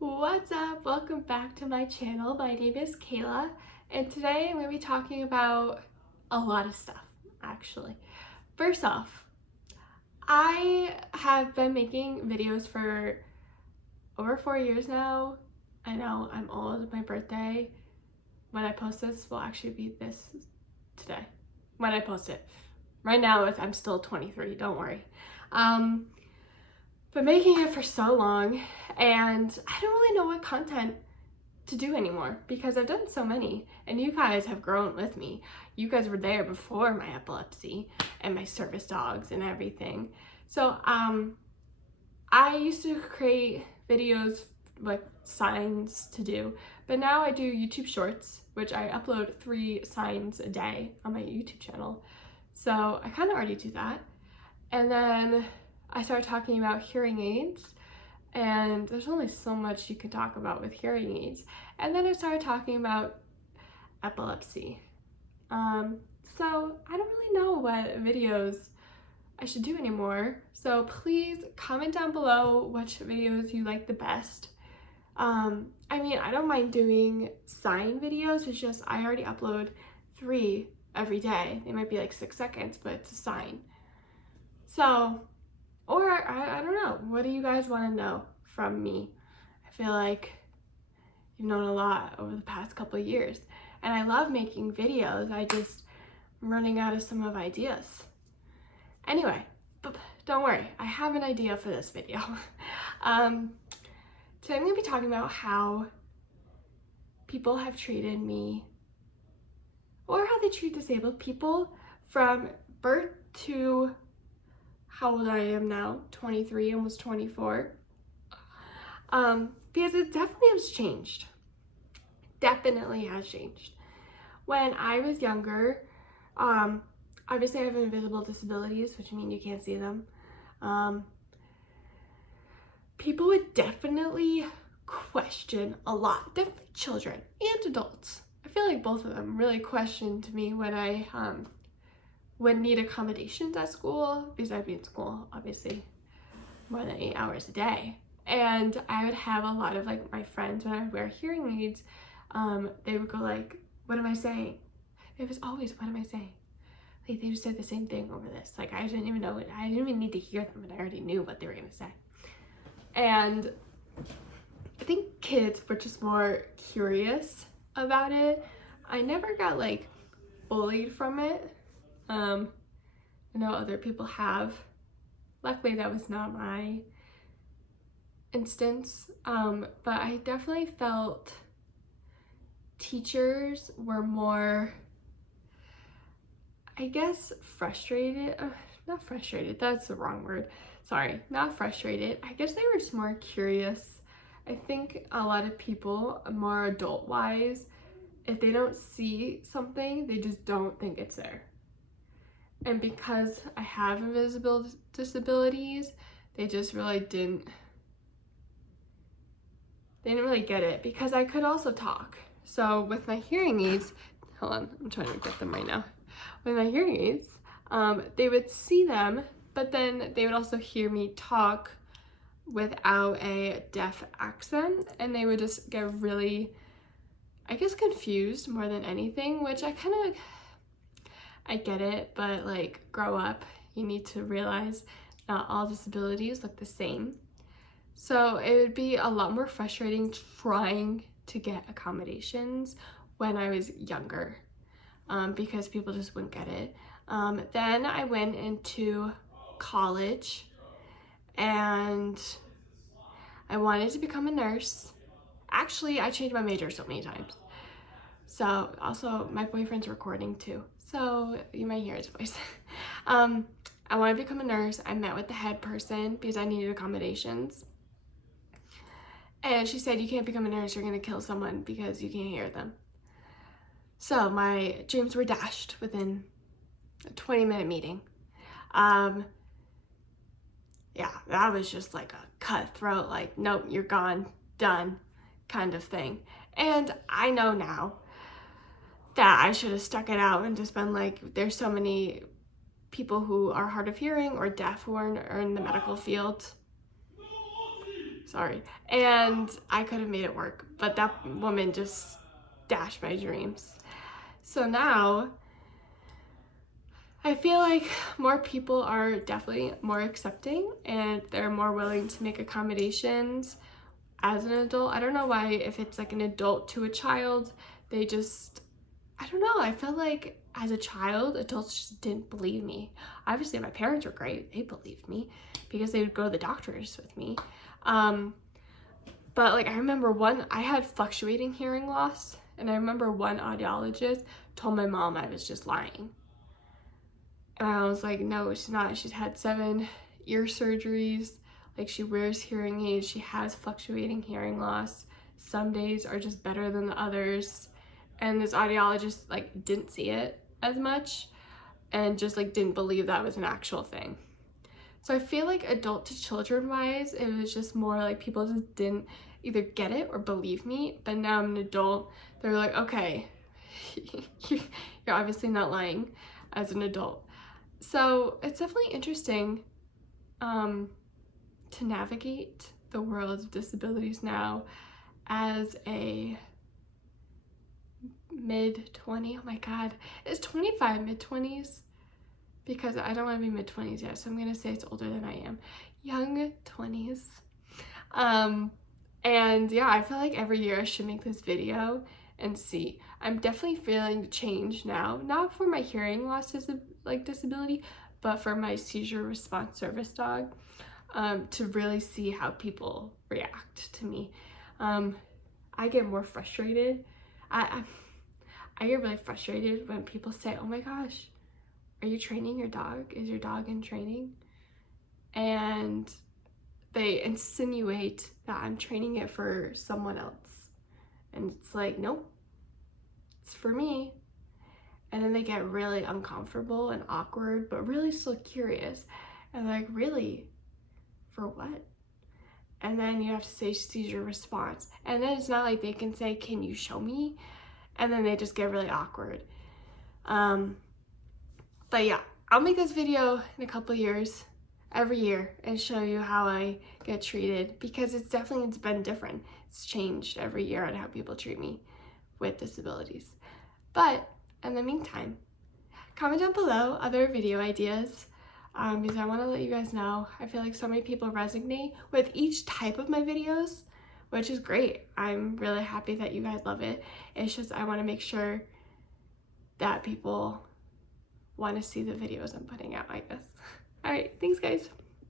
What's up? Welcome back to my channel. My name is Kayla, and today I'm going to be talking about a lot of stuff, actually. First off, I have been making videos for over 4 years now. I know I'm old. My birthday, when I post this, will actually be this today. When I post it. Right now, I'm still 23, don't worry. But making it for so long, and I don't really know what content to do anymore because I've done so many, and you guys have grown with me. You guys were there before my epilepsy and my service dogs and everything. So I used to create videos like signs to do, but now I do YouTube shorts, which I upload 3 signs a day on my YouTube channel. So I kind of already do that. And then I started talking about hearing aids, and there's only so much you can talk about with hearing aids. And then I started talking about epilepsy. So I don't really know what videos I should do anymore. So please comment down below which videos you like the best. I mean, I don't mind doing sign videos. It's just I already upload 3 every day. They might be like 6 seconds, but it's a sign. So, or I don't know. What do you guys want to know from me? I feel like you've known a lot over the past couple of years. And I love making videos. I'm running out of some of ideas. Anyway, but don't worry. I have an idea for this video. Today I'm going to be talking about how people have treated me, or how they treat disabled people from birth to how old I am now, 23, almost 24, because it definitely has changed. Definitely has changed. When I was younger, obviously I have invisible disabilities, which mean you can't see them. People would definitely question a lot, definitely children and adults. I feel like both of them really questioned me when I would need accommodations at school, because I'd be in school obviously more than 8 hours a day, and I would have a lot of like my friends, when I would wear hearing aids, they would go like, what am I saying? It was always, what am I saying? Like, they would say the same thing over this. Like, I didn't even know it. I didn't even need to hear them, and I already knew what they were gonna say. And I think kids were just more curious about it. I never got like bullied from it. I know other people have. Luckily, that was not my instance. But I definitely felt teachers were more, I guess, frustrated. Not frustrated, that's the wrong word. Sorry, not frustrated. I guess they were just more curious. I think a lot of people, more adult-wise, if they don't see something, they just don't think it's there. And because I have invisible disabilities, they just really didn't really get it, because I could also talk. So with my hearing aids, hold on, I'm trying to get them right now. With my hearing aids, they would see them, but then they would also hear me talk without a deaf accent, and they would just get really, I guess, confused more than anything, which I get it, but like, grow up. You need to realize not all disabilities look the same. So it would be a lot more frustrating trying to get accommodations when I was younger, because people just wouldn't get it. Then I went into college, and I wanted to become a nurse. Actually, I changed my major so many times. So also my boyfriend's recording too, so you might hear his voice. I wanted to become a nurse. I met with the head person because I needed accommodations. And she said, you can't become a nurse, you're gonna kill someone because you can't hear them. So my dreams were dashed within a 20-minute meeting. Yeah, that was just like a cutthroat, like, nope, you're gone, done kind of thing. And I know now that I should have stuck it out and just been like, there's so many people who are hard of hearing or deaf who are in the medical field. Sorry. And I could have made it work, but that woman just dashed my dreams. So now I feel like more people are definitely more accepting and they're more willing to make accommodations as an adult. I don't know why, if it's like an adult to a child, they just, I don't know. I felt like as a child, adults just didn't believe me. Obviously, my parents were great. They believed me because they would go to the doctors with me. But like I remember I had fluctuating hearing loss, and I remember one audiologist told my mom I was just lying. And I was like, no, she's not. She's had 7 ear surgeries. Like, she wears hearing aids. She has fluctuating hearing loss. Some days are just better than the others. And this audiologist like didn't see it as much and just like didn't believe that was an actual thing. So I feel like adult to children wise, it was just more like people just didn't either get it or believe me. But now I'm an adult, they're like, okay, you're obviously not lying as an adult. So it's definitely interesting to navigate the world of disabilities now as a mid-20. Oh my god, is 25 mid-20s? Because I don't want to be mid-20s yet, so I'm gonna say it's older than I am. Young 20s. And yeah, I feel like every year I should make this video and see. I'm definitely feeling the change now, not for my hearing loss disability, but for my seizure response service dog, to really see how people react to me. I get more frustrated. I get really frustrated when people say, oh my gosh, are you training your dog? Is your dog in training? And they insinuate that I'm training it for someone else. And it's like, nope, it's for me. And then they get really uncomfortable and awkward, but really still curious. And like, really? For what? And then you have to say seizure response. And then it's not like they can say, can you show me? And then they just get really awkward. But yeah, I'll make this video in a couple years, every year, and show you how I get treated, because it's been different. It's changed every year on how people treat me with disabilities. But in the meantime, comment down below other video ideas, because I want to let you guys know. I feel like so many people resonate with each type of my videos, which is great. I'm really happy that you guys love it. It's just I want to make sure that people want to see the videos I'm putting out, I guess. All right, thanks guys.